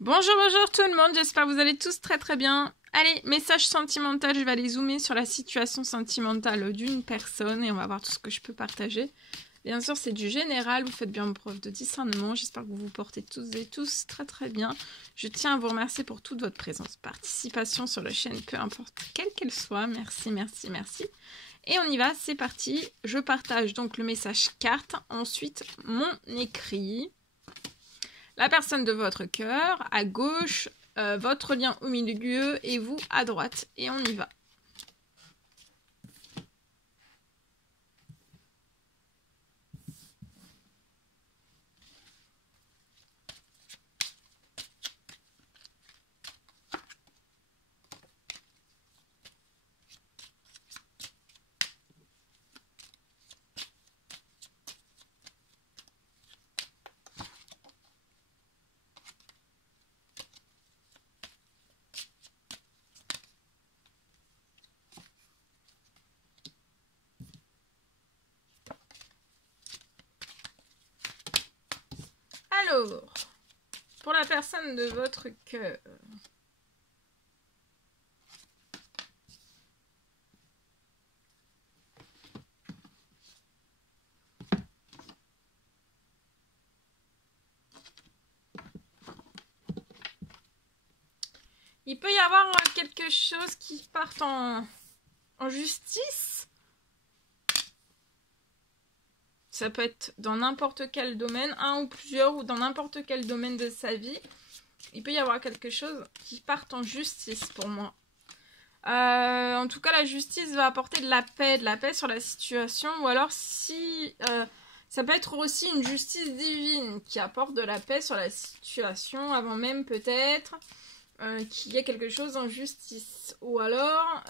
Bonjour, bonjour tout le monde, j'espère que vous allez tous très très bien. Allez, message sentimental, je vais aller zoomer sur la situation sentimentale d'une personne et on va voir tout ce que je peux partager. Bien sûr, c'est du général, vous faites bien preuve de discernement, j'espère que vous vous portez toutes et tous très très bien. Je tiens à vous remercier pour toute votre présence, participation sur la chaîne, peu importe quelle qu'elle soit, merci, merci, merci. Et on y va, c'est parti, je partage donc le message carte, ensuite mon écrit. La personne de votre cœur, à gauche, votre lien au milieu et vous à droite. Et on y va. Alors, pour la personne de votre cœur. Il peut y avoir quelque chose qui parte en justice. Ça peut être dans n'importe quel domaine, un ou plusieurs, ou dans n'importe quel domaine de sa vie. Il peut y avoir quelque chose qui parte en justice pour moi. En tout cas, la justice va apporter de la paix sur la situation. Ou alors, si ça peut être aussi une justice divine qui apporte de la paix sur la situation, avant même peut-être qu'il y ait quelque chose en justice. Ou alors,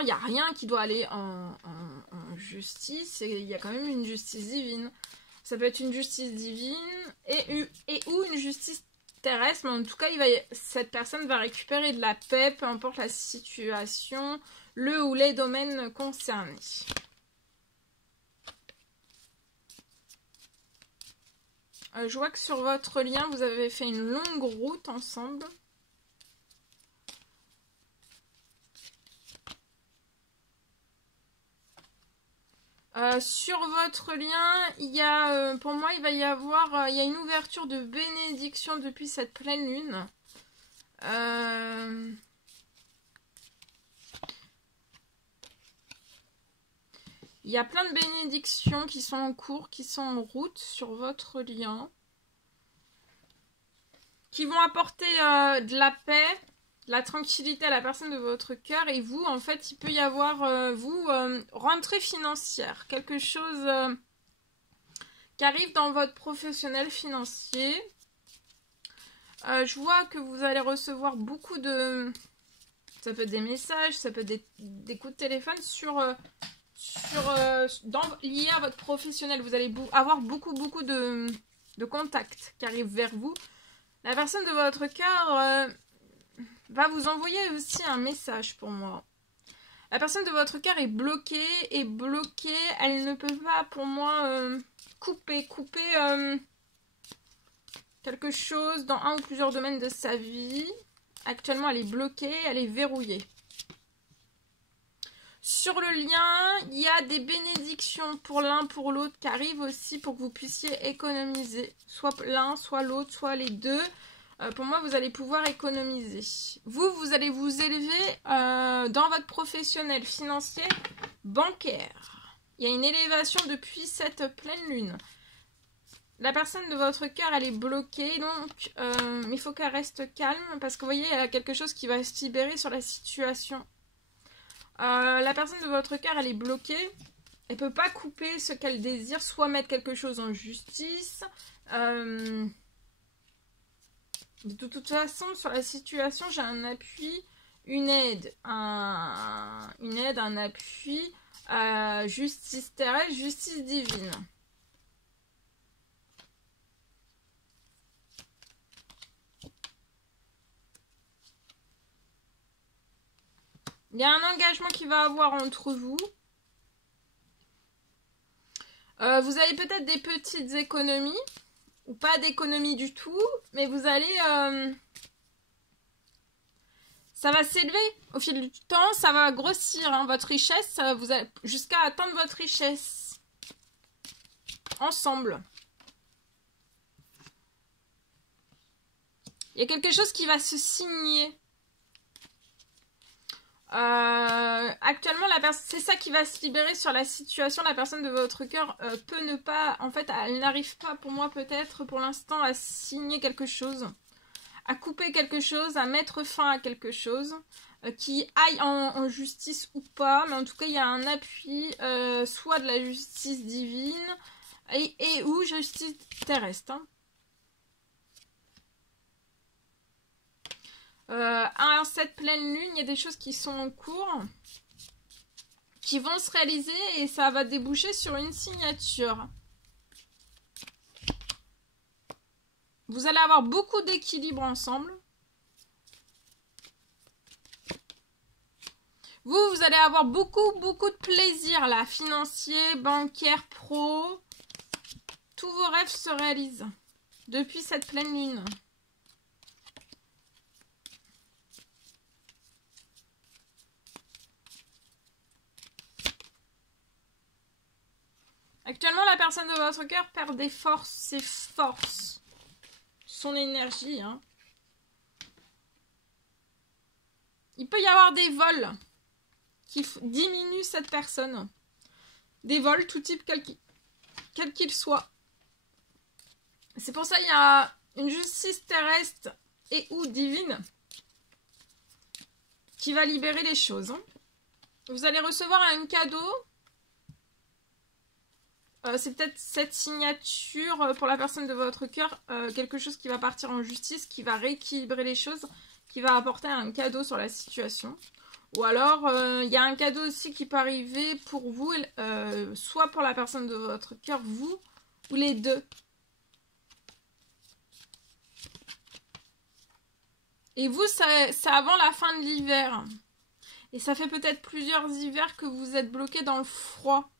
il n'y a rien qui doit aller en justice. Et il y a quand même une justice divine. Ça peut être une justice divine et ou une justice terrestre, mais en tout cas, cette personne va récupérer de la paix, peu importe la situation, le ou les domaines concernés. Je vois que sur votre lien, vous avez fait une longue route ensemble. Sur votre lien, il y a, pour moi, il va y avoir, il y a une ouverture de bénédiction depuis cette pleine lune. Il y a plein de bénédictions qui sont en cours, qui sont en route sur votre lien, qui vont apporter de la paix, de la tranquillité à la personne de votre cœur. Et vous, en fait, il peut y avoir, rentrée financière, quelque chose qui arrive dans votre professionnel financier. Je vois que vous allez recevoir beaucoup de... Ça peut être des messages, ça peut être des coups de téléphone lié à votre professionnel. Vous allez avoir beaucoup de contacts qui arrivent vers vous. La personne de votre cœur va vous envoyer aussi un message pour moi. La personne de votre cœur est bloquée, elle ne peut pas pour moi couper quelque chose dans un ou plusieurs domaines de sa vie. Actuellement, elle est bloquée, elle est verrouillée. Sur le lien, il y a des bénédictions pour l'un, pour l'autre qui arrivent aussi pour que vous puissiez économiser. Soit l'un, soit l'autre, soit les deux. Pour moi, vous allez pouvoir économiser. Vous allez vous élever dans votre professionnel financier bancaire. Il y a une élévation depuis cette pleine lune. La personne de votre cœur, elle est bloquée, donc il faut qu'elle reste calme parce que vous voyez, il y a quelque chose qui va se libérer sur la situation. La personne de votre cœur, elle est bloquée. Elle peut pas couper ce qu'elle désire, soit mettre quelque chose en justice. De toute façon, sur la situation, j'ai un appui, une aide, un appui, justice terrestre, justice divine. Il y a un engagement qui va avoir entre vous. Vous avez peut-être des petites économies. ou pas d'économie du tout, mais vous allez... ça va s'élever au fil du temps, ça va grossir, hein, votre richesse, vous allez jusqu'à atteindre votre richesse. Ensemble. Il y a quelque chose qui va se signer. Actuellement, c'est ça qui va se libérer sur la situation. La personne de votre cœur peut ne pas... En fait, elle n'arrive pas, pour moi, peut-être, pour l'instant, à signer quelque chose. À couper quelque chose, à mettre fin à quelque chose. Qui aille en justice ou pas. Mais en tout cas, il y a un appui, soit de la justice divine et ou justice terrestre. Hein. À cette pleine lune, il y a des choses qui sont en cours, qui vont se réaliser et ça va déboucher sur une signature. Vous allez avoir beaucoup d'équilibre ensemble. Vous allez avoir beaucoup de plaisir là, financier, bancaire, pro. Tous vos rêves se réalisent depuis cette pleine lune. Actuellement, la personne de votre cœur perd des forces, ses forces, son énergie. Hein. Il peut y avoir des vols qui diminuent cette personne. Des vols, tout type, quel qu'il soit. C'est pour ça qu'il y a une justice terrestre et ou divine qui va libérer les choses. Hein. Vous allez recevoir un cadeau. C'est peut-être cette signature pour la personne de votre cœur, quelque chose qui va partir en justice, qui va rééquilibrer les choses, qui va apporter un cadeau sur la situation. Ou alors, il y a un cadeau aussi qui peut arriver pour vous, soit pour la personne de votre cœur, vous, ou les deux. Et vous, c'est avant la fin de l'hiver. Et ça fait peut-être plusieurs hivers que vous êtes bloqué dans le froid.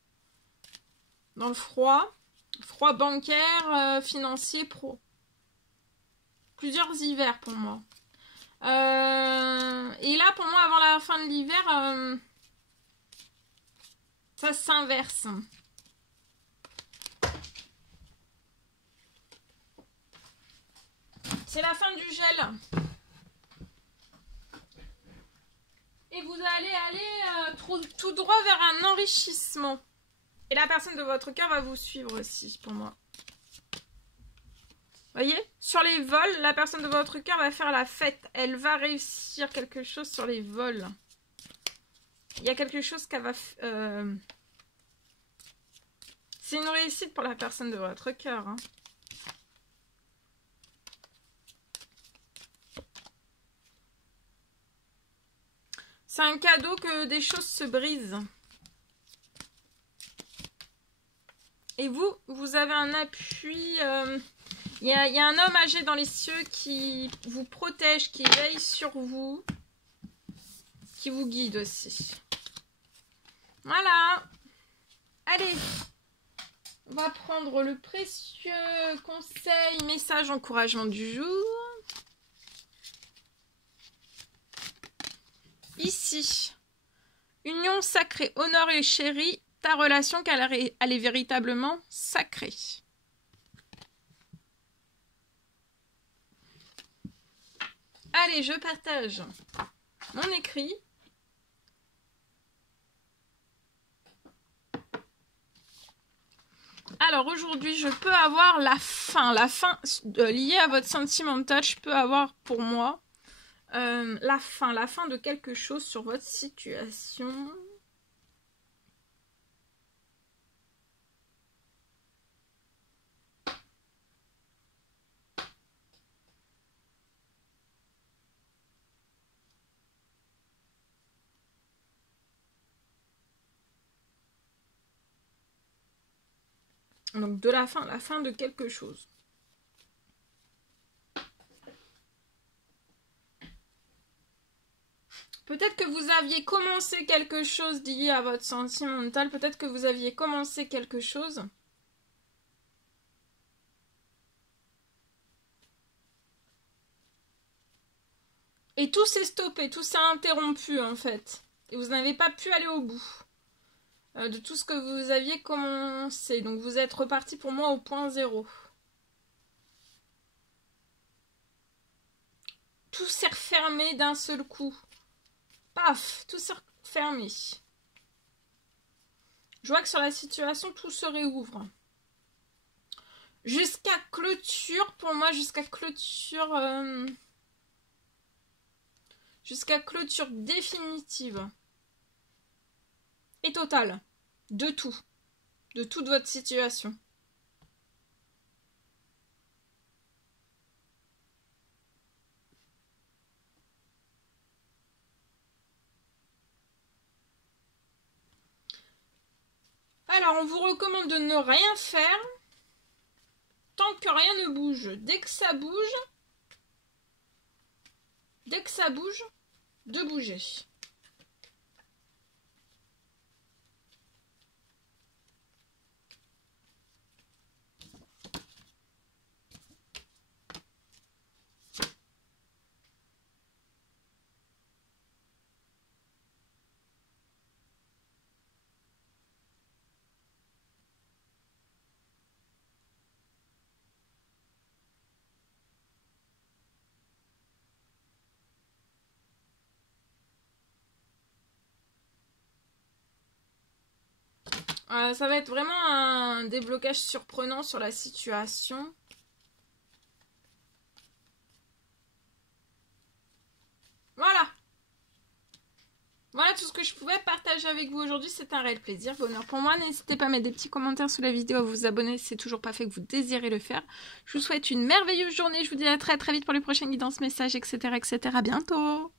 Dans le froid bancaire, financier, pro. Plusieurs hivers pour moi. Et là, pour moi, avant la fin de l'hiver, ça s'inverse. C'est la fin du gel. Et vous allez aller tout droit vers un enrichissement. Et la personne de votre cœur va vous suivre aussi, pour moi. Voyez, sur les vols, la personne de votre cœur va faire la fête. Elle va réussir quelque chose sur les vols. Il y a quelque chose qu'elle va... C'est une réussite pour la personne de votre cœur. Hein. C'est un cadeau que des choses se brisent. Et vous avez un appui... Il y a un homme âgé dans les cieux qui vous protège, qui veille sur vous, qui vous guide aussi. Voilà. Allez. On va prendre le précieux conseil, message, encouragement du jour. Ici. Union sacrée, honneur et chérie, ta relation, elle est véritablement sacrée. Allez, je partage mon écrit. Alors aujourd'hui, je peux avoir la fin liée à votre sentimental. Je peux avoir pour moi la fin de quelque chose sur votre situation. Donc de la fin de quelque chose. Peut-être que vous aviez commencé quelque chose lié à votre sentimental. Peut-être que vous aviez commencé quelque chose. Et tout s'est stoppé, tout s'est interrompu en fait. Et vous n'avez pas pu aller au bout de tout ce que vous aviez commencé. Donc vous êtes reparti pour moi au point zéro. Tout s'est refermé d'un seul coup. Paf, tout s'est refermé. Je vois que sur la situation, tout se réouvre. Jusqu'à clôture, pour moi, jusqu'à clôture définitive. Et totale. De tout. De toute votre situation. Alors, on vous recommande de ne rien faire tant que rien ne bouge. Dès que ça bouge, de bouger. Ça va être vraiment un déblocage surprenant sur la situation. Voilà. Voilà tout ce que je pouvais partager avec vous aujourd'hui. C'est un réel plaisir, bonheur pour moi. N'hésitez pas à mettre des petits commentaires sous la vidéo, à vous abonner si c'est toujours pas fait, que vous désirez le faire. Je vous souhaite une merveilleuse journée. Je vous dis à très vite pour les prochaines guidances, messages, etc. etc. À bientôt.